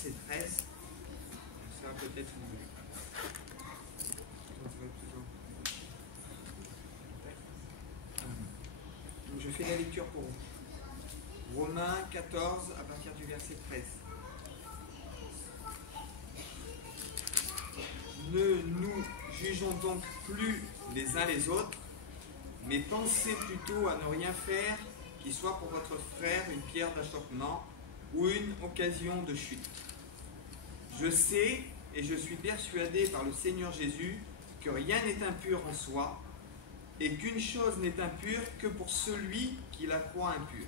verset 13. Ça va peut-être vous... Donc je fais la lecture pour vous. Romains 14, à partir du verset 13. Ne nous jugeons donc plus les uns les autres, mais pensez plutôt à ne rien faire qui soit pour votre frère une pierre d'achoppement ou une occasion de chute. Je sais et je suis persuadé par le Seigneur Jésus que rien n'est impur en soi et qu'une chose n'est impure que pour celui qui la croit impure.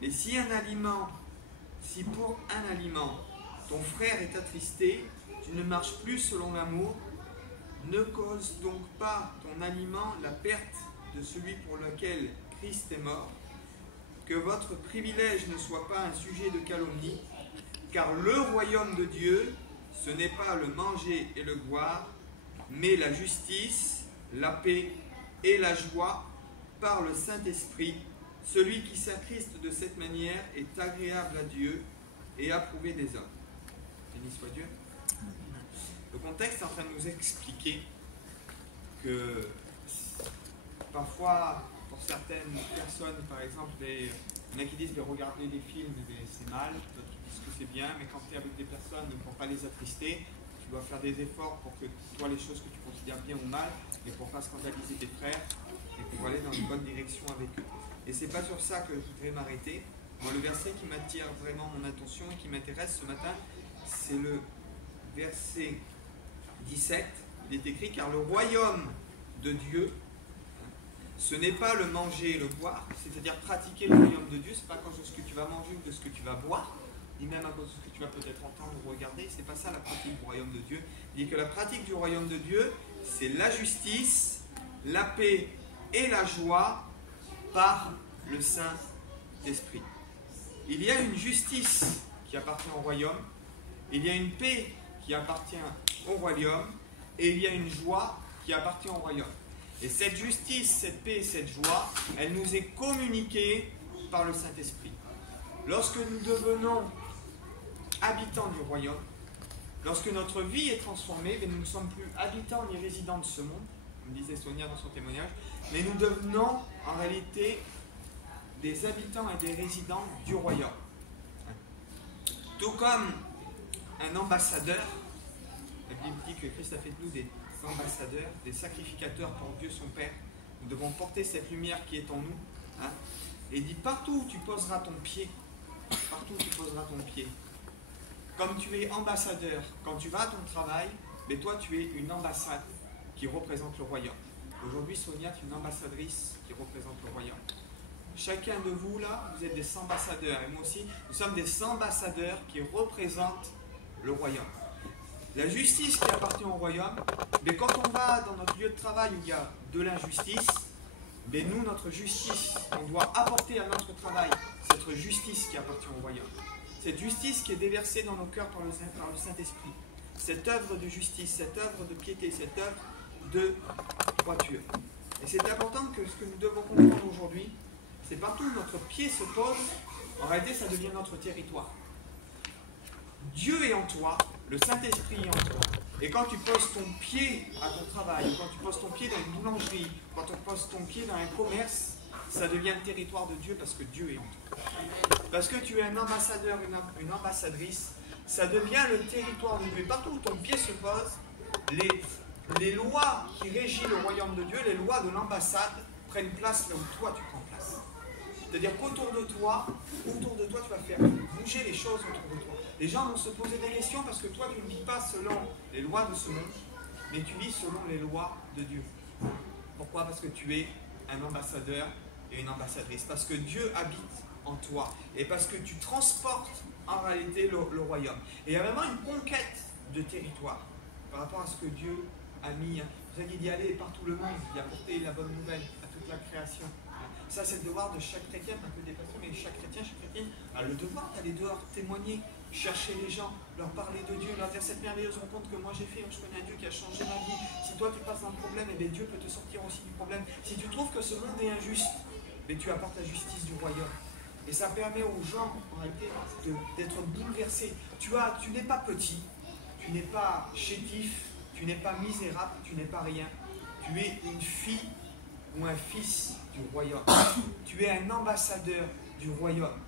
Mais si pour un aliment ton frère est attristé, tu ne marches plus selon l'amour, ne cause donc pas ton aliment la perte de celui pour lequel Christ est mort. Que votre privilège ne soit pas un sujet de calomnie, car le royaume de Dieu, ce n'est pas le manger et le boire, mais la justice, la paix et la joie par le Saint-Esprit. Celui qui s'attriste de cette manière est agréable à Dieu et approuvé des hommes. Béni soit Dieu. Le contexte est en train de nous expliquer que parfois, pour certaines personnes, par exemple, il y en a qui disent regarder des films, c'est mal, d'autres qui disent que c'est bien, mais quand tu es avec des personnes, pour ne pas les attrister, tu dois faire des efforts pour que tu vois les choses que tu considères bien ou mal, et pour ne pas scandaliser tes frères, et pour aller dans une bonne direction avec eux. Et c'est pas sur ça que je voudrais m'arrêter. Moi, le verset qui m'attire vraiment mon attention et qui m'intéresse ce matin, c'est le verset 17. Il est écrit, car le royaume de Dieu, ce n'est pas le manger et le boire, c'est-à-dire pratiquer le royaume de Dieu, c'est pas à cause de ce que tu vas manger ou de ce que tu vas boire, ni même à cause de ce que tu vas peut-être entendre ou regarder, c'est pas ça la pratique du royaume de Dieu. Il dit que la pratique du royaume de Dieu, c'est la justice, la paix et la joie par le Saint-Esprit. Il y a une justice qui appartient au royaume, il y a une paix qui appartient au royaume, et il y a une joie qui appartient au royaume. Et cette justice, cette paix et cette joie, elle nous est communiquée par le Saint-Esprit. Lorsque nous devenons habitants du royaume, lorsque notre vie est transformée, nous ne sommes plus habitants ni résidents de ce monde, comme disait Sonia dans son témoignage, mais nous devenons en réalité des habitants et des résidents du royaume. Tout comme un ambassadeur, la Bible dit que Christ a fait de nous des ambassadeurs, des sacrificateurs pour Dieu son Père. Nous devons porter cette lumière qui est en nous. Et il dit, partout où tu poseras ton pied, comme tu es ambassadeur, quand tu vas à ton travail, mais toi tu es une ambassade qui représente le royaume. Aujourd'hui, Sonia est une ambassadrice qui représente le royaume. Chacun de vous là, vous êtes des ambassadeurs, et moi aussi, nous sommes des ambassadeurs qui représentent le royaume. La justice qui appartient au royaume, mais quand on va dans notre lieu de travail où il y a de l'injustice, mais nous, notre justice, on doit apporter à notre travail cette justice qui appartient au royaume. Cette justice qui est déversée dans nos cœurs par le Saint-Esprit. Cette œuvre de justice, cette œuvre de piété, cette œuvre de droiture. Et c'est important que ce que nous devons comprendre aujourd'hui, c'est partout où notre pied se pose, en réalité ça devient notre territoire. Dieu est en toi, le Saint-Esprit est en toi. Et quand tu poses ton pied à ton travail, quand tu poses ton pied dans une boulangerie, quand tu poses ton pied dans un commerce, ça devient le territoire de Dieu parce que Dieu est en toi. Parce que tu es un ambassadeur, une ambassadrice, ça devient le territoire de Dieu. Et partout où ton pied se pose, les lois qui régissent le royaume de Dieu, les lois de l'ambassade, prennent place là où toi tu prends place. C'est-à-dire qu'autour de toi, tu vas faire bouger les choses autour de toi. Les gens vont se poser des questions parce que toi, tu ne vis pas selon les lois de ce monde, mais tu vis selon les lois de Dieu. Pourquoi? Parce que tu es un ambassadeur et une ambassadrice. Parce que Dieu habite en toi. Et parce que tu transportes en réalité le royaume. Et il y a vraiment une conquête de territoire par rapport à ce que Dieu a mis. C'est pour ça qu'il dit aller partout le monde, il a apporté la bonne nouvelle à toute la création. Ça, c'est le devoir de chaque chrétien, pas que des personnes, mais chaque chrétien, chaque chrétienne a le devoir d'aller dehors, témoigner, chercher les gens, leur parler de Dieu, leur dire cette merveilleuse rencontre que moi j'ai fait, je connais un Dieu qui a changé ma vie. Si toi tu passes un problème, eh bien Dieu peut te sortir aussi du problème. Si tu trouves que ce monde est injuste, mais tu apportes la justice du royaume. Et ça permet aux gens, en réalité, d'être bouleversés. Tu n'es pas petit, tu n'es pas chétif, tu n'es pas misérable, tu n'es pas rien. Tu es une fille ou un fils du royaume. Tu es un ambassadeur du royaume.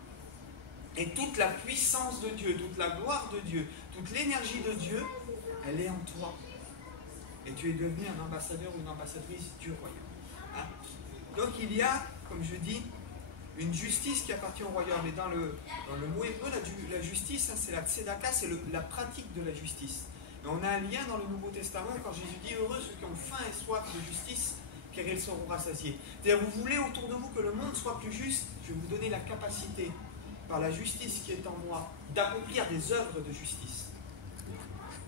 Et toute la puissance de Dieu, toute la gloire de Dieu, toute l'énergie de Dieu, elle est en toi. Et tu es devenu un ambassadeur ou une ambassadrice du royaume. Hein? Donc il y a, comme je dis, une justice qui appartient au royaume. Et dans le mot hébreu, la justice, hein, c'est la tzedaka, c'est la pratique de la justice. Et on a un lien dans le Nouveau Testament quand Jésus dit « Heureux ceux qui ont faim et soif de justice, car ils seront rassasiés ». C'est-à-dire, vous voulez autour de vous que le monde soit plus juste, je vais vous donner la capacité, par la justice qui est en moi, d'accomplir des œuvres de justice,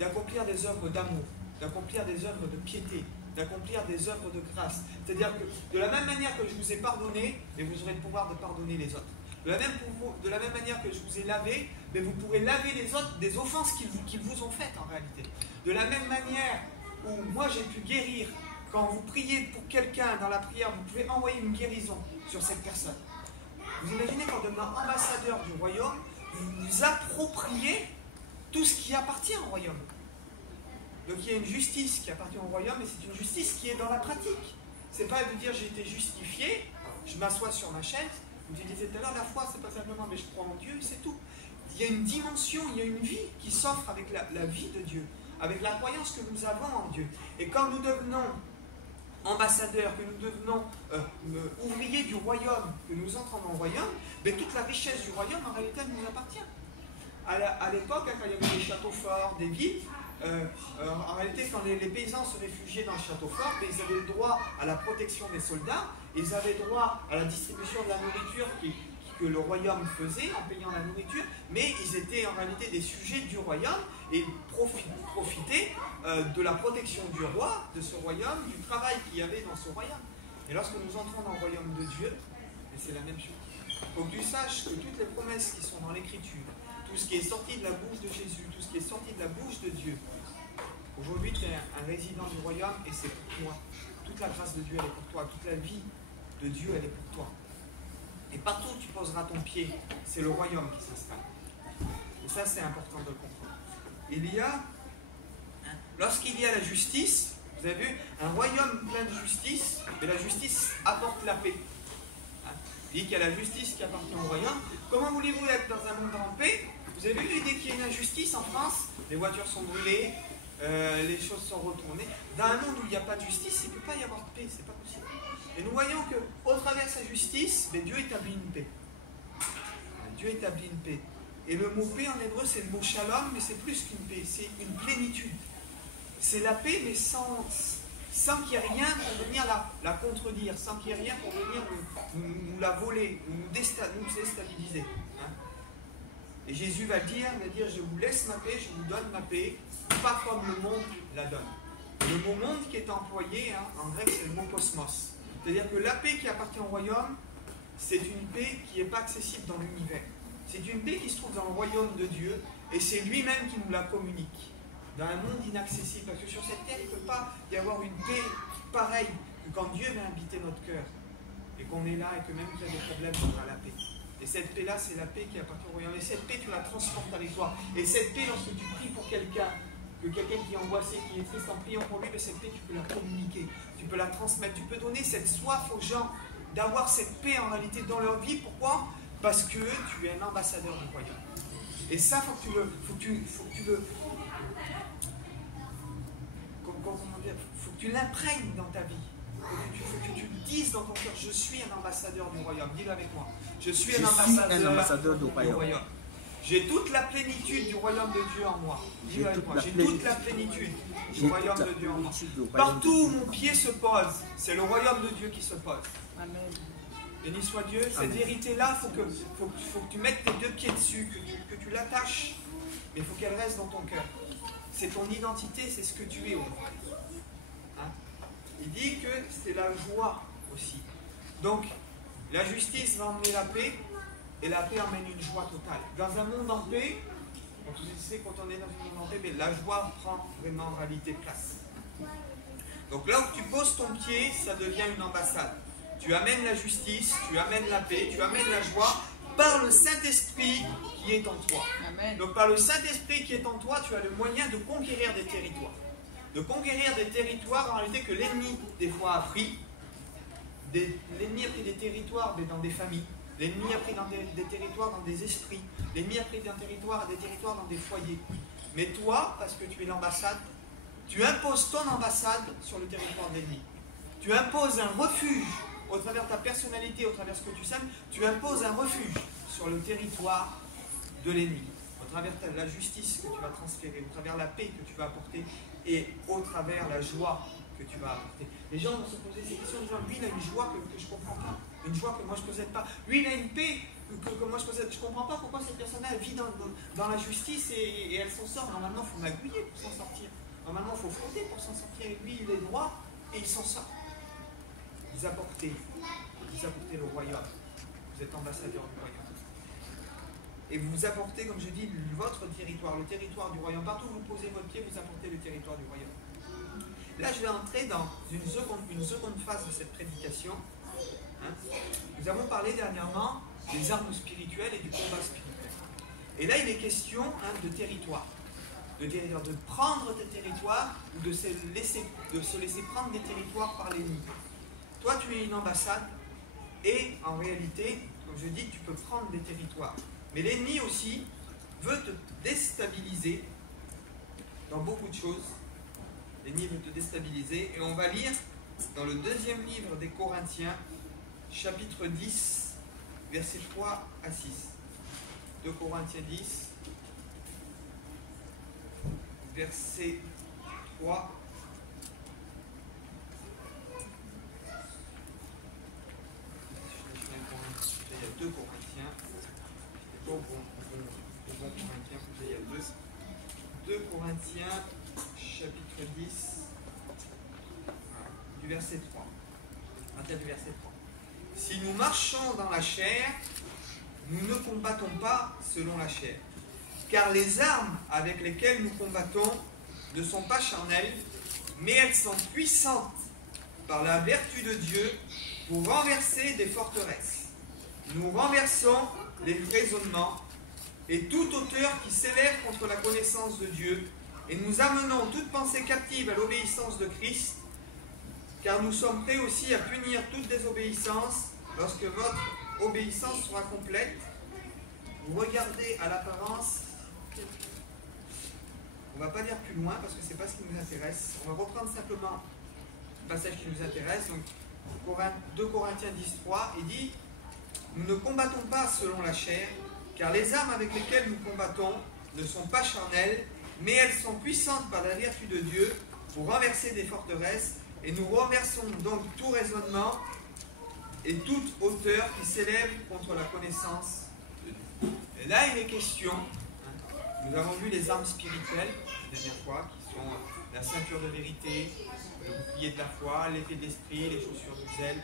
d'accomplir des œuvres d'amour, d'accomplir des œuvres de piété, d'accomplir des œuvres de grâce. C'est-à-dire que de la même manière que je vous ai pardonné, mais vous aurez le pouvoir de pardonner les autres. De la même manière que je vous ai lavé, mais vous pourrez laver les autres des offenses qu'ils vous ont faites en réalité. De la même manière où moi j'ai pu guérir, quand vous priez pour quelqu'un dans la prière, vous pouvez envoyer une guérison sur cette personne. Vous imaginez qu'en devenant ambassadeur du royaume, vous vous appropriez tout ce qui appartient au royaume. Donc il y a une justice qui appartient au royaume, et c'est une justice qui est dans la pratique. C'est pas de dire j'ai été justifié, je m'assois sur ma chaise. Vous disiez tout à l'heure, la foi, c'est pas simplement mais je crois en Dieu, c'est tout. Il y a une dimension, il y a une vie qui s'offre avec la vie de Dieu, avec la croyance que nous avons en Dieu. Et quand nous devenons ambassadeurs, que nous devenons ouvriers du royaume, que nous entrons dans le royaume, mais toute la richesse du royaume, en réalité, elle nous appartient. À l'époque, quand il y avait des châteaux forts, des villes, en réalité, quand les paysans se réfugiaient dans le château fort, ils avaient le droit à la protection des soldats, ils avaient droit à la distribution de la nourriture que le royaume faisait en payant la nourriture, mais ils étaient en réalité des sujets du royaume et profitaient de la protection du roi, de ce royaume, du travail qu'il y avait dans ce royaume. Et lorsque nous entrons dans le royaume de Dieu, c'est la même chose. Il faut que tu saches que toutes les promesses qui sont dans l'Écriture, tout ce qui est sorti de la bouche de Jésus, tout ce qui est sorti de la bouche de Dieu, aujourd'hui tu es un résident du royaume et c'est pour toi. Toute la grâce de Dieu, elle est pour toi. Toute la vie de Dieu, elle est pour toi. Et partout où tu poseras ton pied, c'est le royaume qui s'installe. Et ça, c'est important de le comprendre. Lorsqu'il y a la justice, vous avez vu, un royaume plein de justice, mais la justice apporte la paix. Il dit qu'il y a la justice qui appartient au royaume. Comment voulez-vous être dans un monde en paix? Vous avez vu, dès qu'il y a une injustice en France, les voitures sont brûlées, les choses sont retournées. Dans un monde où il n'y a pas de justice, il ne peut pas y avoir de paix, c'est pas possible. Et nous voyons qu'au travers de sa justice, Dieu établit une paix. Dieu établit une paix. Et le mot paix en hébreu, c'est le mot shalom, mais c'est plus qu'une paix, c'est une plénitude. C'est la paix, mais sans qu'il n'y ait rien pour venir la contredire, sans qu'il n'y ait rien pour venir nous la voler, nous déstabiliser. Hein? Et Jésus va dire, je vous laisse ma paix, je vous donne ma paix, pas comme le monde la donne. Le mot monde qui est employé, hein, en grec, c'est le mot cosmos. C'est-à-dire que la paix qui appartient au royaume, c'est une paix qui n'est pas accessible dans l'univers. C'est une paix qui se trouve dans le royaume de Dieu, et c'est lui-même qui nous la communique. Dans un monde inaccessible, parce que sur cette terre, il ne peut pas y avoir une paix pareille que quand Dieu vient habiter notre cœur, et qu'on est là, et que même qu'il y a des problèmes, on a la paix. Et cette paix-là, c'est la paix qui appartient au royaume. Et cette paix, tu la transportes avec toi. Et cette paix, lorsque tu pries pour quelqu'un, que quelqu'un qui est angoissé, qui est triste, en priant pour lui, mais cette paix, tu peux la communiquer, tu peux la transmettre, tu peux donner cette soif aux gens d'avoir cette paix en réalité dans leur vie. Pourquoi? Parce que tu es un ambassadeur du royaume. Et ça, faut que tu l'imprègnes dans ta vie. Il faut que tu le dises dans ton cœur. Je suis un ambassadeur du royaume. Dis-le avec moi. Je suis un ambassadeur du royaume. J'ai toute la plénitude du royaume de Dieu en moi. Dis-le avec moi. J'ai toute la plénitude du royaume de Dieu en moi. Partout où mon pied se pose, c'est le royaume de Dieu qui se pose. Amen. Béni soit Dieu. Cette vérité-là, il faut que tu mettes tes deux pieds dessus, que tu l'attaches. Mais il faut qu'elle reste dans ton cœur. C'est ton identité, c'est ce que tu es aujourd'hui. Hein? Il dit que c'est la joie aussi. Donc, la justice va emmener la paix, et la paix emmène une joie totale. Dans un monde en paix, on sait quand on est dans un monde en paix, mais la joie prend vraiment en réalité place. Donc là où tu poses ton pied, ça devient une ambassade. Tu amènes la justice, tu amènes la paix, tu amènes la joie, par le Saint-Esprit qui est en toi. Amen. Donc par le Saint-Esprit qui est en toi, tu as le moyen de conquérir des territoires. De conquérir des territoires en réalité que l'ennemi des fois a pris. L'ennemi a pris des territoires dans des familles. L'ennemi a pris des territoires dans des esprits. L'ennemi a pris des territoires dans des foyers. Mais toi, parce que tu es l'ambassade, tu imposes ton ambassade sur le territoire de l'ennemi. Tu imposes un refuge au travers de ta personnalité, au travers de ce que tu sèmes, tu imposes un refuge sur le territoire de l'ennemi. Au travers de la justice que tu vas transférer, au travers de la paix que tu vas apporter et au travers de la joie que tu vas apporter. Les gens vont se poser ces questions en disant, lui il a une joie que je ne comprends pas, une joie que moi je ne possède pas. Lui il a une paix que moi je possède. Je ne comprends pas pourquoi cette personne-là vit dans la justice et elle s'en sort. Normalement il faut magouiller pour s'en sortir. Normalement il faut frotter pour s'en sortir. Et lui il est droit et il s'en sort. Vous apportez le royaume. Vous êtes ambassadeur du royaume. Et vous apportez, comme je dis, votre territoire, le territoire du royaume. Partout où vous posez votre pied, vous apportez le territoire du royaume. Là, je vais entrer dans une seconde phase de cette prédication. Nous avons parlé dernièrement des armes spirituelles et du combat spirituel. Et là, il est question de territoire. De prendre des territoires ou de se laisser prendre des territoires par l'ennemi. Toi, tu es une ambassade et en réalité, comme je dis, tu peux prendre des territoires. Mais l'ennemi aussi veut te déstabiliser dans beaucoup de choses. L'ennemi veut te déstabiliser. Et on va lire dans le deuxième livre des Corinthiens, chapitre 10, versets 3 à 6. 2 Corinthiens 10, verset 3. Il y a 2 Corinthiens. Bon Corinthiens, il y a 2 Corinthiens, chapitre 10, du verset 3. Du verset 3. Si nous marchons dans la chair, nous ne combattons pas selon la chair. Car les armes avec lesquelles nous combattons ne sont pas charnelles, mais elles sont puissantes par la vertu de Dieu pour renverser des forteresses. Nous renversons les raisonnements et toute hauteur qui s'élève contre la connaissance de Dieu, et nous amenons toute pensée captive à l'obéissance de Christ, car nous sommes prêts aussi à punir toute désobéissance lorsque votre obéissance sera complète. Vous regardez à l'apparence, on ne va pas lire plus loin parce que ce n'est pas ce qui nous intéresse. On va reprendre simplement le passage qui nous intéresse. Donc 2 Corinthiens 10, 3, il dit: nous ne combattons pas selon la chair, car les armes avec lesquelles nous combattons ne sont pas charnelles, mais elles sont puissantes par la vertu de Dieu pour renverser des forteresses, et nous renversons donc tout raisonnement et toute hauteur qui s'élève contre la connaissance de Dieu. Et là, il est question, nous avons vu les armes spirituelles la dernière fois, qui sont la ceinture de vérité, le bouclier de la foi, l'épée de l'esprit, les chaussures du zèle.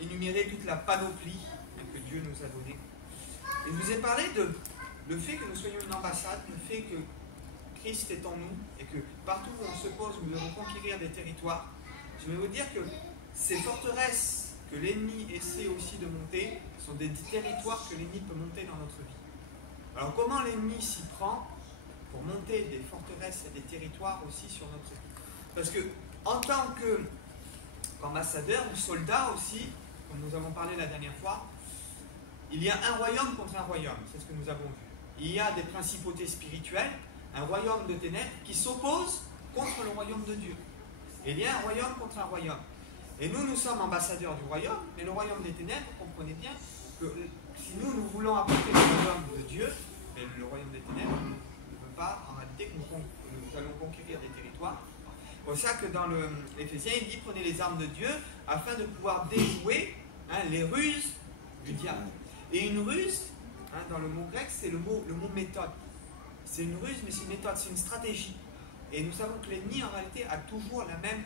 Énumérer toute la panoplie que Dieu nous a donnée. Et je vous ai parlé de le fait que nous soyons une ambassade, le fait que Christ est en nous et que partout où on se pose, nous devons conquérir des territoires. Je vais vous dire que ces forteresses que l'ennemi essaie aussi de monter sont des territoires que l'ennemi peut monter dans notre vie. Alors comment l'ennemi s'y prend pour monter des forteresses et des territoires aussi sur notre vie? Parce que en tant qu'ambassadeur ou soldat aussi, comme nous avons parlé la dernière fois, il y a un royaume contre un royaume, c'est ce que nous avons vu. Il y a des principautés spirituelles, un royaume de ténèbres qui s'oppose contre le royaume de Dieu. Et il y a un royaume contre un royaume. Et nous sommes ambassadeurs du royaume, mais le royaume des ténèbres, comprenez bien que si nous voulons apporter le royaume de Dieu, mais le royaume des ténèbres ne veut pas en réalité que nous allons conquérir des territoires. C'est pour ça que dans l'Éphésiens, il dit: prenez les armes de Dieu afin de pouvoir déjouer les ruses du diable. Et une ruse, dans le mot grec, c'est le mot méthode. C'est une ruse, mais c'est une méthode, c'est une stratégie. Et nous savons que l'ennemi, en réalité, a toujours la même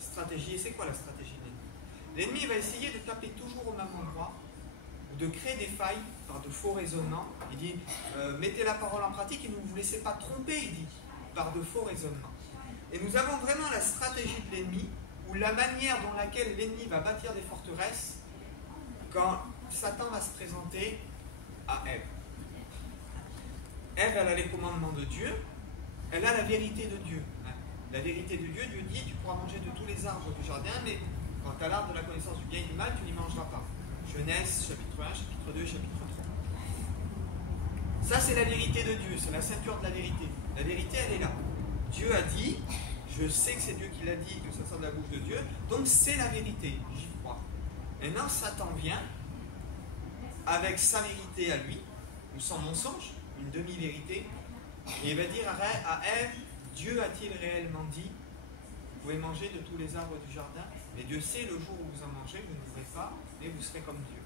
stratégie. Et c'est quoi la stratégie de l'ennemi? L'ennemi va essayer de taper toujours au même endroit, ou de créer des failles par de faux raisonnements. Il dit, mettez la parole en pratique et ne vous laissez pas tromper, il dit, par de faux raisonnements. Et nous avons vraiment la stratégie de l'ennemi, ou la manière dans laquelle l'ennemi va bâtir des forteresses, quand Satan va se présenter à Ève. Ève, elle a les commandements de Dieu, elle a la vérité de Dieu. La vérité de Dieu, Dieu dit, tu pourras manger de tous les arbres du jardin, mais quant à l'arbre de la connaissance du bien et du mal, tu n'y mangeras pas. Genèse, chapitre 1, chapitre 2, chapitre 3. Ça, c'est la vérité de Dieu, c'est la ceinture de la vérité. La vérité, elle est là. Dieu a dit, je sais que c'est Dieu qui l'a dit, que ça sort de la bouche de Dieu, donc c'est la vérité, j'y crois. Maintenant, Satan vient avec sa vérité à lui, ou son mensonge, une demi-vérité, et il va dire à Ève, Dieu a-t-il réellement dit, vous pouvez manger de tous les arbres du jardin, mais Dieu sait le jour où vous en mangez, vous ne mourrez pas, mais vous serez comme Dieu.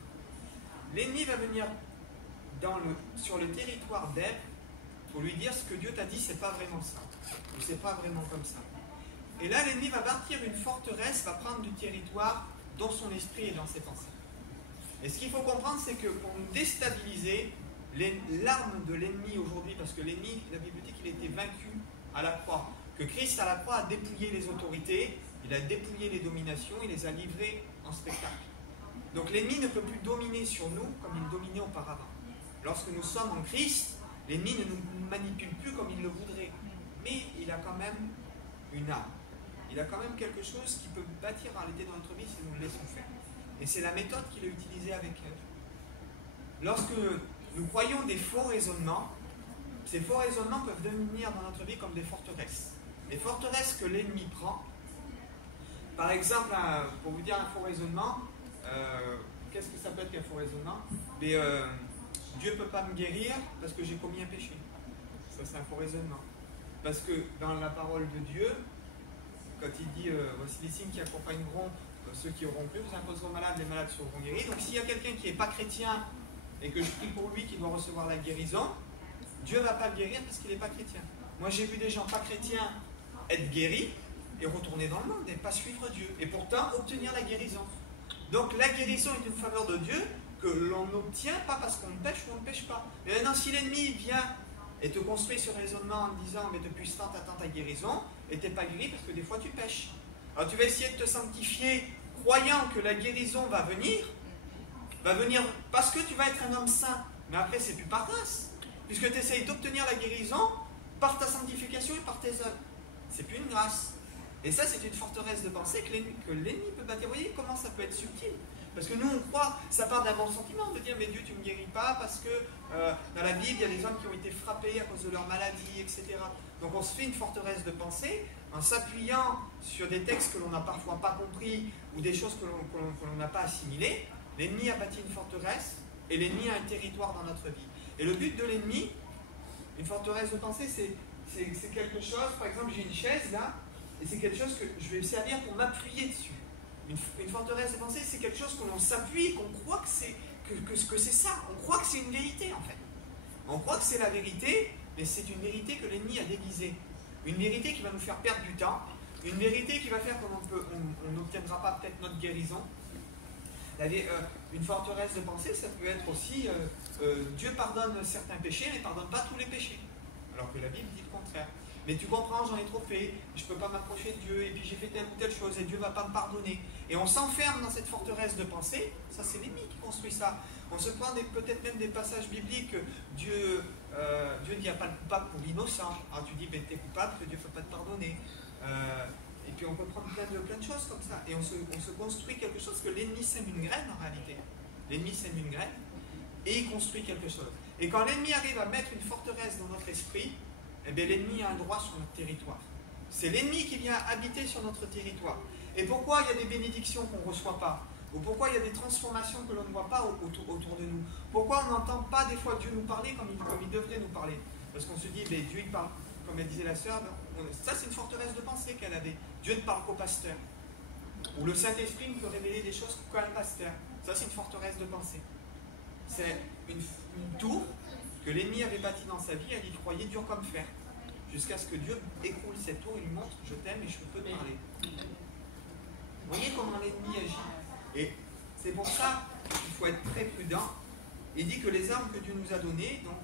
L'ennemi va venir sur le territoire d'Ève pour lui dire ce que Dieu t'a dit, c'est pas vraiment ça, ou c'est pas vraiment comme ça. Et là, l'ennemi va bâtir une forteresse, va prendre du territoire dans son esprit et dans ses pensées. Et ce qu'il faut comprendre, c'est que pour nous déstabiliser, l'arme de l'ennemi aujourd'hui, parce que l'ennemi, la Bible dit qu'il a été vaincu à la croix, que Christ à la croix a dépouillé les autorités, il a dépouillé les dominations, il les a livrées en spectacle. Donc l'ennemi ne peut plus dominer sur nous comme il dominait auparavant. Lorsque nous sommes en Christ, l'ennemi ne nous manipule plus comme il le voudrait, mais il a quand même une arme. Il a quand même quelque chose qui peut bâtir en réalité dans notre vie si nous le laissons faire. Et c'est la méthode qu'il a utilisée avec Ève. Lorsque nous croyons des faux raisonnements, ces faux raisonnements peuvent devenir dans notre vie comme des forteresses. Les forteresses que l'ennemi prend, par exemple, pour vous dire un faux raisonnement, qu'est-ce que ça peut être qu'un faux raisonnement? Mais, Dieu ne peut pas me guérir parce que j'ai commis un péché. Ça, c'est un faux raisonnement. Parce que dans la parole de Dieu, quand il dit voici les signes qui accompagneront ceux qui auront cru, vous imposerez aux malades, les malades seront guéris. Donc s'il y a quelqu'un qui n'est pas chrétien et que je prie pour lui qui doit recevoir la guérison, Dieu ne va pas le guérir parce qu'il n'est pas chrétien. Moi j'ai vu des gens pas chrétiens être guéris et retourner dans le monde et pas suivre Dieu. Et pourtant obtenir la guérison. Donc la guérison est une faveur de Dieu que l'on n'obtient pas parce qu'on pêche ou on ne pêche pas. Mais maintenant si l'ennemi vient et te construit ce raisonnement en disant mais depuis ce temps t'attends ta guérison et t'es pas guéri parce que des fois tu pêches. Alors tu vas essayer de te sanctifier croyant que la guérison va venir parce que tu vas être un homme saint. Mais après c'est plus par grâce, puisque tu essayes d'obtenir la guérison par ta sanctification et par tes œuvres. C'est plus une grâce. Et ça c'est une forteresse de pensée que l'ennemi peut bâtir. Vous voyez comment ça peut être subtil? Parce que nous, on croit, ça part d'un bon sentiment, de dire, mais Dieu, tu ne me guéris pas, parce que dans la Bible, il y a des hommes qui ont été frappés à cause de leur maladie, etc. Donc on se fait une forteresse de pensée, en s'appuyant sur des textes que l'on n'a parfois pas compris, ou des choses que l'on n'a pas assimilées. L'ennemi a bâti une forteresse, et l'ennemi a un territoire dans notre vie. Et le but de l'ennemi, une forteresse de pensée, c'est quelque chose, par exemple, j'ai une chaise là, et c'est quelque chose que je vais servir pour m'appuyer dessus. Une forteresse de pensée, c'est quelque chose que l'on s'appuie, qu'on croit que c'est ça. On croit que c'est une vérité, en fait. On croit que c'est la vérité, mais c'est une vérité que l'ennemi a déguisée. Une vérité qui va nous faire perdre du temps. Une vérité qui va faire qu'on n'obtiendra pas peut-être notre guérison. Une forteresse de pensée, ça peut être aussi Dieu pardonne certains péchés, mais ne pardonne pas tous les péchés. Alors que la Bible dit le contraire. Mais tu comprends, j'en ai trop fait, je ne peux pas m'approcher de Dieu, et puis j'ai fait telle ou telle chose, et Dieu ne va pas me pardonner. Et on s'enferme dans cette forteresse de pensée, ça c'est l'ennemi qui construit ça. On se prend peut-être même des passages bibliques, Dieu ne dit pas le coupable pour l'innocent. Alors tu dis, ben, tu es coupable, que Dieu ne peut pas te pardonner. Et puis on peut prendre plein de choses comme ça. Et on se construit quelque chose, que l'ennemi sème une graine en réalité. L'ennemi sème une graine, et il construit quelque chose. Et quand l'ennemi arrive à mettre une forteresse dans notre esprit, eh bien, l'ennemi a un droit sur notre territoire. C'est l'ennemi qui vient habiter sur notre territoire. Et pourquoi il y a des bénédictions qu'on ne reçoit pas? Ou pourquoi il y a des transformations que l'on ne voit pas autour de nous? Pourquoi on n'entend pas des fois Dieu nous parler comme il devrait nous parler? Parce qu'on se dit, ben, Dieu il parle, comme elle disait la sœur, ça c'est une forteresse de pensée qu'elle avait. Dieu ne parle qu'au pasteur. Ou le Saint-Esprit peut révéler des choses qu'un pasteur. Ça c'est une forteresse de pensée. C'est une tour que l'ennemi avait bâtie dans sa vie, elle y croyait dur comme fer. Jusqu'à ce que Dieu écroule cette tour et lui montre, je t'aime et je peux te parler. Vous voyez comment l'ennemi agit? Et c'est pour ça qu'il faut être très prudent. Il dit que les armes que Dieu nous a données, donc,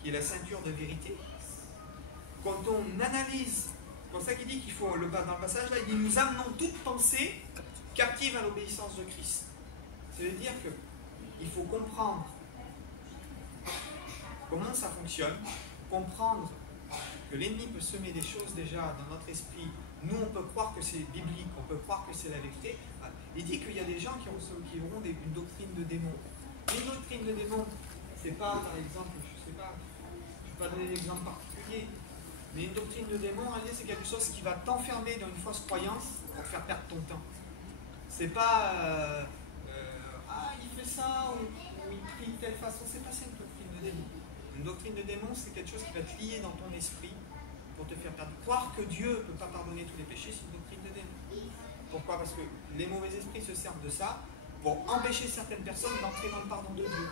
qui est la ceinture de vérité, quand on analyse, c'est pour ça qu'il dit qu'il faut, dans le passage là, il dit nous amenons toute pensée captive à l'obéissance de Christ. Ça veut dire qu'il faut comprendre comment ça fonctionne, comprendre que l'ennemi peut semer des choses déjà dans notre esprit. Nous, on peut croire que c'est biblique, on peut croire que c'est la vérité. Il dit qu'il y a des gens qui auront une doctrine de démon. Une doctrine de démon, c'est pas, par exemple, je ne sais pas, je ne vais pas donner d'exemple particulier, mais une doctrine de démon, en réalité, c'est quelque chose qui va t'enfermer dans une fausse croyance pour te faire perdre ton temps. C'est pas ah, il fait ça, ou il prie de telle façon, c'est pas ça une doctrine de démon. Une doctrine de démon, c'est quelque chose qui va te lier dans ton esprit pour te faire perdre. Croire que Dieu ne peut pas pardonner tous les péchés, c'est une doctrine de démon. Pourquoi? Parce que les mauvais esprits se servent de ça pour empêcher certaines personnes d'entrer dans le pardon de Dieu.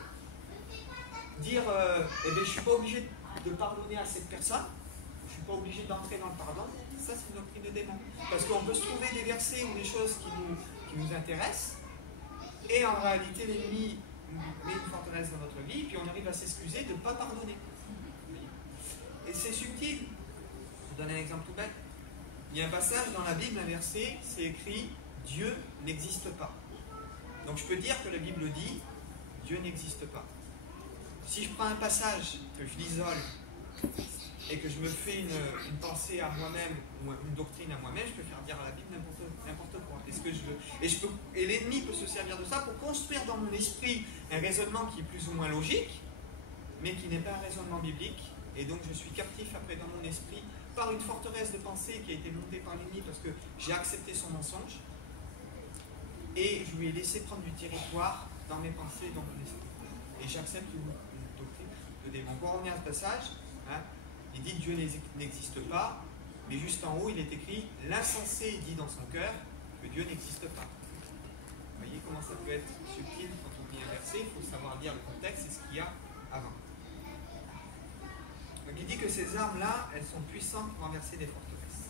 Dire, eh bien, je ne suis pas obligé de pardonner à cette personne, je ne suis pas obligé d'entrer dans le pardon, ça c'est une doctrine de démon. Parce qu'on peut se trouver des versets ou des choses qui nous intéressent, et en réalité l'ennemi met une forteresse dans notre vie, puis on arrive à s'excuser de ne pas pardonner. Et c'est subtil. Je vous donne un exemple tout bête. Il y a un passage dans la Bible, un verset, c'est écrit « Dieu n'existe pas ». Donc je peux dire que la Bible dit « Dieu n'existe pas ». Si je prends un passage que je l'isole et que je me fais une pensée à moi-même ou une doctrine à moi-même, je peux faire dire à la Bible n'importe quoi. Et ce que je veux. Et l'ennemi peut se servir de ça pour construire dans mon esprit un raisonnement qui est plus ou moins logique, mais qui n'est pas un raisonnement biblique. Et donc je suis captif après dans mon esprit par une forteresse de pensée qui a été montée par l'ennemi parce que j'ai accepté son mensonge et je lui ai laissé prendre du territoire dans mes pensées, dans mon esprit. Et j'accepte une doctrine de démon. Pour revenir à ce passage, hein, il dit Dieu n'existe pas, mais juste en haut il est écrit l'insensé dit dans son cœur que Dieu n'existe pas. Vous voyez comment ça peut être subtil quand on lit un verset, il faut savoir lire le contexte et ce qu'il y a avant. Donc il dit que ces armes-là, elles sont puissantes pour renverser des forteresses.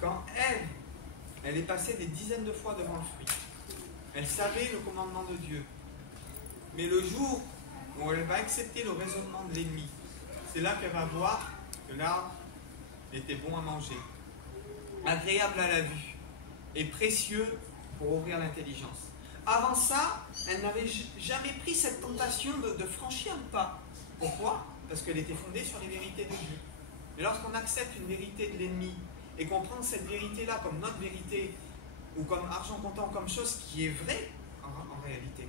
Quand elle est passée des dizaines de fois devant le fruit, elle savait le commandement de Dieu. Mais le jour où elle va accepter le raisonnement de l'ennemi, c'est là qu'elle va voir que l'arbre était bon à manger, agréable à la vue et précieux pour ouvrir l'intelligence. Avant ça, elle n'avait jamais pris cette tentation de franchir le pas. Pourquoi? Parce qu'elle était fondée sur les vérités de Dieu. Mais lorsqu'on accepte une vérité de l'ennemi et qu'on prend cette vérité-là comme notre vérité ou comme argent comptant, comme chose qui est vraie en réalité,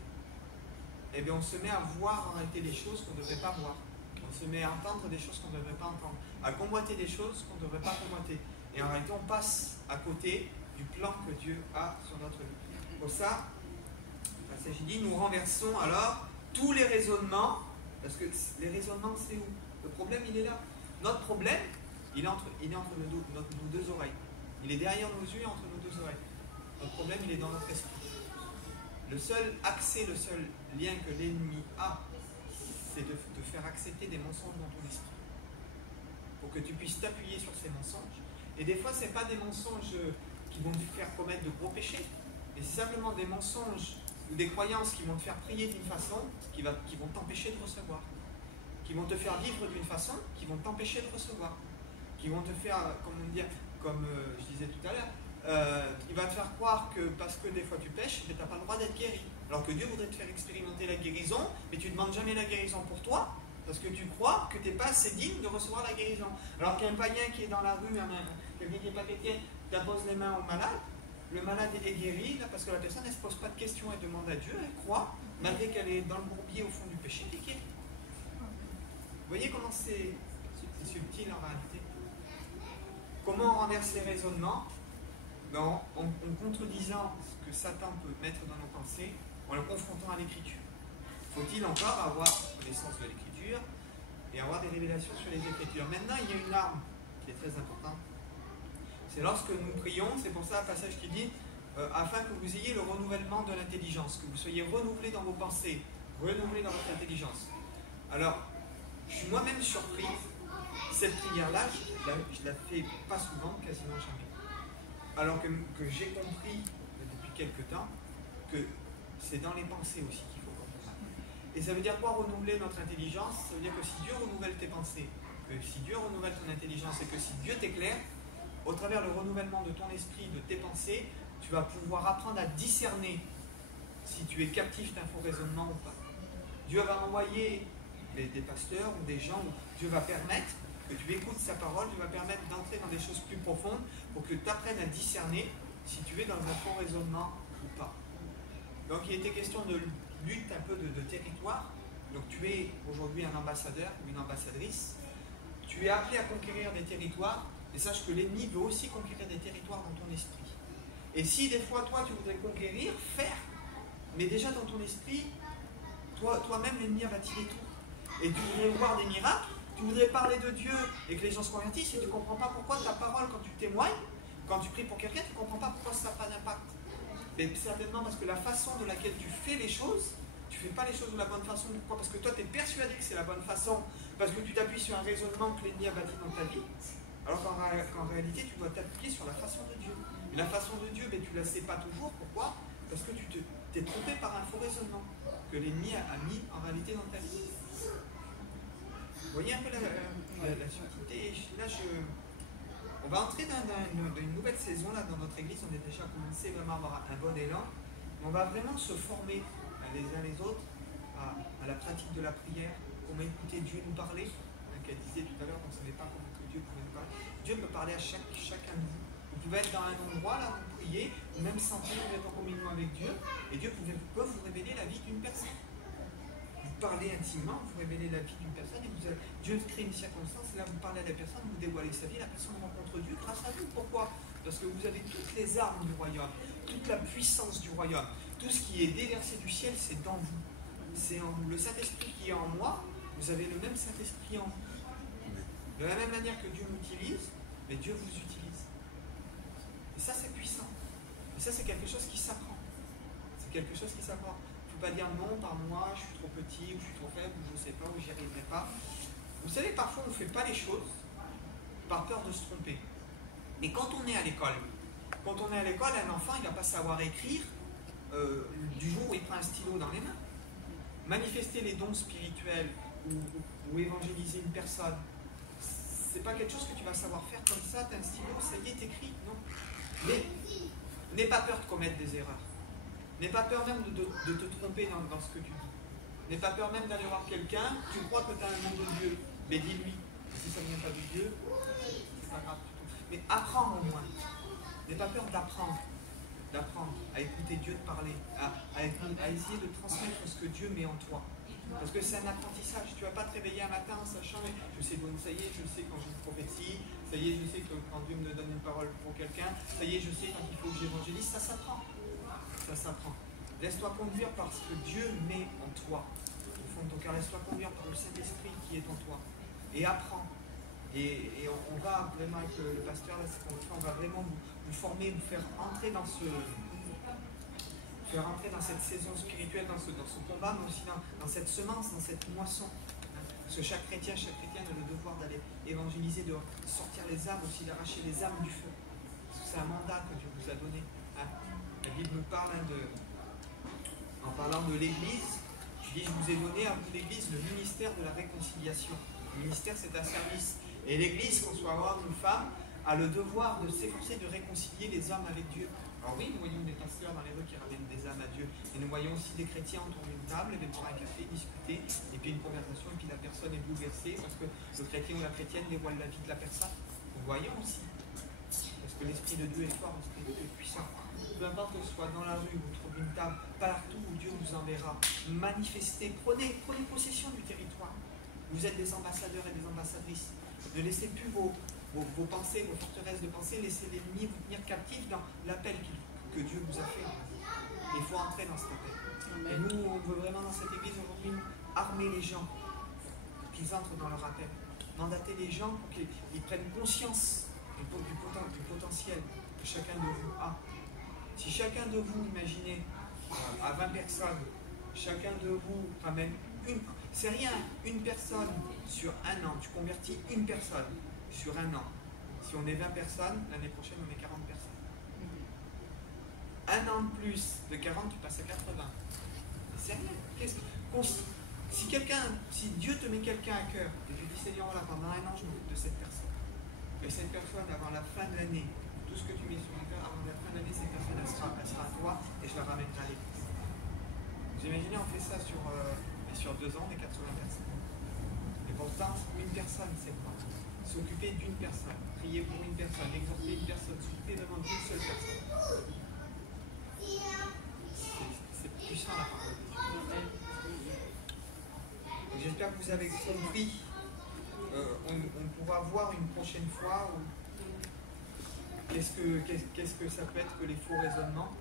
eh bien on se met à voir en réalité des choses qu'on ne devrait pas voir. On se met à entendre des choses qu'on ne devrait pas entendre, à convoiter des choses qu'on ne devrait pas convoiter. Et en réalité, on passe à côté du plan que Dieu a sur notre vie. Pour ça, le passage dit, nous renversons alors tous les raisonnements, parce que les raisonnements, c'est où? Le problème, il est là. Notre problème, il est entre nos deux oreilles. Il est derrière nos yeux, entre nos deux oreilles. Notre problème, il est dans notre esprit. Le seul accès, le seul lien que l'ennemi a, c'est de faire accepter des mensonges dans ton esprit. Pour que tu puisses t'appuyer sur ces mensonges. Et des fois, ce n'est pas des mensonges qui vont te faire commettre de gros péchés, mais c'est simplement des mensonges ou des croyances qui vont te faire prier d'une façon, qui vont t'empêcher de recevoir. Qui vont te faire vivre d'une façon, qui vont t'empêcher de recevoir. Qui vont te faire, comme je disais tout à l'heure, il va te faire croire que parce que des fois tu pêches, tu n'as pas le droit d'être guéri. Alors que Dieu voudrait te faire expérimenter la guérison, mais tu ne demandes jamais la guérison pour toi, parce que tu crois que tu n'es pas assez digne de recevoir la guérison. Alors qu'un païen qui est dans la rue, quelqu'un qui n'est pas chrétien, t'impose les mains au malade, le malade est guéri, là, parce que la personne ne se pose pas de questions, elle demande à Dieu, elle croit, malgré qu'elle est dans le bourbier au fond du péché, elle est guérie. Vous voyez comment c'est subtil en réalité? Comment on renverse les raisonnements? En contredisant ce que Satan peut mettre dans nos pensées, en le confrontant à l'écriture. Faut-il encore avoir connaissance de l'écriture et avoir des révélations sur les écritures? Maintenant, il y a une arme qui est très importante. C'est lorsque nous prions, c'est pour ça un passage qui dit afin que vous ayez le renouvellement de l'intelligence, que vous soyez renouvelés dans vos pensées, renouvelés dans votre intelligence. Alors, je suis moi-même surpris, cette prière-là, je la fais pas souvent, quasiment jamais. Alors que j'ai compris depuis quelque temps que c'est dans les pensées aussi qu'il faut comprendre ça. Et ça veut dire quoi, renouveler notre intelligence? Ça veut dire que si Dieu renouvelle tes pensées, que si Dieu renouvelle ton intelligence et que si Dieu t'éclaire, au travers le renouvellement de ton esprit, de tes pensées, tu vas pouvoir apprendre à discerner si tu es captif d'un faux raisonnement ou pas. Dieu va envoyer des pasteurs ou des gens où Dieu va permettre que tu écoutes sa parole, Dieu va permettre d'entrer dans des choses plus profondes pour que tu apprennes à discerner si tu es dans un faux raisonnement ou pas. Donc il était question de lutte un peu de territoire. Donc tu es aujourd'hui un ambassadeur ou une ambassadrice. Tu es appelé à conquérir des territoires, et sache que l'ennemi veut aussi conquérir des territoires dans ton esprit. Et si des fois toi tu voudrais conquérir, faire, mais déjà dans ton esprit, toi-même l'ennemi a bâti tout. Et tu voudrais voir des miracles, tu voudrais parler de Dieu et que les gens se convertissent, et tu ne comprends pas pourquoi ta parole, quand tu témoignes, quand tu pries pour quelqu'un, tu ne comprends pas pourquoi ça n'a pas d'impact. Mais certainement parce que la façon de laquelle tu fais les choses, tu ne fais pas les choses de la bonne façon. Pourquoi? Parce que toi tu es persuadé que c'est la bonne façon, parce que tu t'appuies sur un raisonnement que l'ennemi a bâti dans ta vie, alors qu'en réalité tu dois t'appuyer sur la façon de Dieu. Et la façon de Dieu, tu ne la sais pas toujours. Pourquoi? Parce que tu t'es trompé par un faux raisonnement que l'ennemi a mis en réalité dans ta vie. Vous voyez un peu la subtilité. Là, on va entrer dans une nouvelle saison là, dans notre église. On a déjà commencé vraiment à avoir un bon élan. On va vraiment se former les uns les autres à la pratique de la prière, comment écouter Dieu nous parler. Qu'elle disait tout à l'heure, on ne savait pas comment que Dieu pouvait nous parler. Dieu peut parler à chacun de vous. Vous pouvez être dans un endroit là, vous priez, ou même sentir vous êtes en communion avec Dieu, et Dieu peut vous révéler la vie d'une personne. Vous parlez intimement, vous révélez la vie d'une personne, et Dieu crée une circonstance, et là vous parlez à la personne, vous dévoilez sa vie, la personne rencontre Dieu grâce à vous. Pourquoi? Parce que vous avez toutes les armes du royaume, toute la puissance du royaume, tout ce qui est déversé du ciel, c'est dans vous. C'est en vous. Le Saint-Esprit qui est en moi, vous avez le même Saint-Esprit en vous. De la même manière que Dieu m'utilise, mais Dieu vous utilise. Et ça, c'est puissant. Et ça, c'est quelque chose qui s'apprend. C'est quelque chose qui s'apprend. Il ne faut pas dire non, par moi, je suis trop petit, ou je suis trop faible, ou je ne sais pas, ou j'y arriverai pas. Vous savez, parfois, on ne fait pas les choses par peur de se tromper. Mais quand on est à l'école, un enfant, il ne va pas savoir écrire du jour où il prend un stylo dans les mains. Manifester les dons spirituels ou évangéliser une personne, c'est pas quelque chose que tu vas savoir faire comme ça, tu as un stylo, ça y est, t'écris, non. Mais n'aie pas peur de commettre des erreurs. N'aie pas peur même de te tromper dans ce que tu dis. N'aie pas peur même d'aller voir quelqu'un, tu crois que tu as un nom de Dieu, mais dis-lui, si ça ne vient pas de Dieu, c'est pas grave du tout. Mais apprends au moins. N'aie pas peur d'apprendre à écouter Dieu te parler, à essayer de transmettre ce que Dieu met en toi. Parce que c'est un apprentissage. Tu ne vas pas te réveiller un matin en sachant, je sais donc ça y est, je sais quand je prophétise, ça y est, je sais que quand Dieu me donne une parole pour quelqu'un, ça y est, je sais quand il faut que j'évangélise, ça s'apprend. Ça s'apprend. Laisse-toi conduire par ce que Dieu met en toi. Au fond de ton cœur, laisse-toi conduire par le Saint-Esprit qui est en toi. Et apprends. Et on va vraiment, avec le pasteur, là, c'est qu'on va vraiment vous former, vous faire entrer dans cette saison spirituelle, dans ce combat, mais aussi dans cette semence, dans cette moisson. Parce que chaque chrétien a le devoir d'aller évangéliser, de sortir les âmes, aussi d'arracher les âmes du feu. Parce que c'est un mandat que Dieu vous a donné. La Bible nous parle en parlant de l'Église, il dit, je vous ai donné à vous l'Église le ministère de la réconciliation. Le ministère, c'est un service. Et l'Église, qu'on soit homme ou femme, a le devoir de s'efforcer de réconcilier les hommes avec Dieu. Alors oui, nous voyons des pasteurs dans les rues qui ramènent des âmes à Dieu, et nous voyons aussi des chrétiens autour d'une table, et boire un café, discuter, et puis une conversation, et puis la personne est bouleversée parce que le chrétien ou la chrétienne dévoile la vie de la personne. Nous voyons aussi, parce que l'Esprit de Dieu est fort, l'Esprit de Dieu est puissant. Peu importe que ce soit dans la rue ou autour d'une table, partout où Dieu vous enverra, manifestez, prenez possession du territoire. Vous êtes des ambassadeurs et des ambassadrices. Ne laissez plus vos pensées, vos forteresses de pensée, laissez l'ennemi vous tenir captif dans l'appel que Dieu vous a fait. Il faut entrer dans cet appel. Et nous, on veut vraiment dans cette église aujourd'hui armer les gens pour qu'ils entrent dans leur appel. Mandater les gens pour qu'ils prennent conscience du potentiel que chacun de vous a. Si chacun de vous, imaginez, à 20 personnes, chacun de vous ramène c'est rien, une personne sur un an, tu convertis une personne sur un an. Si on est 20 personnes, l'année prochaine on est 40 personnes. Un an de plus de 40, tu passes à 80. C'est rien. Si Dieu te met quelqu'un à cœur, et tu dis Seigneur, voilà, pendant un an je m'occupe de cette personne. Et cette personne, avant la fin de l'année, tout ce que tu mets sur mon cœur, avant la fin de l'année, cette personne elle sera à toi et je la ramènerai à l'église. Vous imaginez, on fait ça sur 2 ans, on est 80 personnes. important, une personne, c'est pas. S'occuper d'une personne, prier pour une personne, exhorter une personne, s'occuper vraiment d'une seule personne. C'est puissant la parole de Dieu. J'espère que vous avez compris. On pourra voir une prochaine fois qu'est-ce que ça peut être que les faux raisonnements.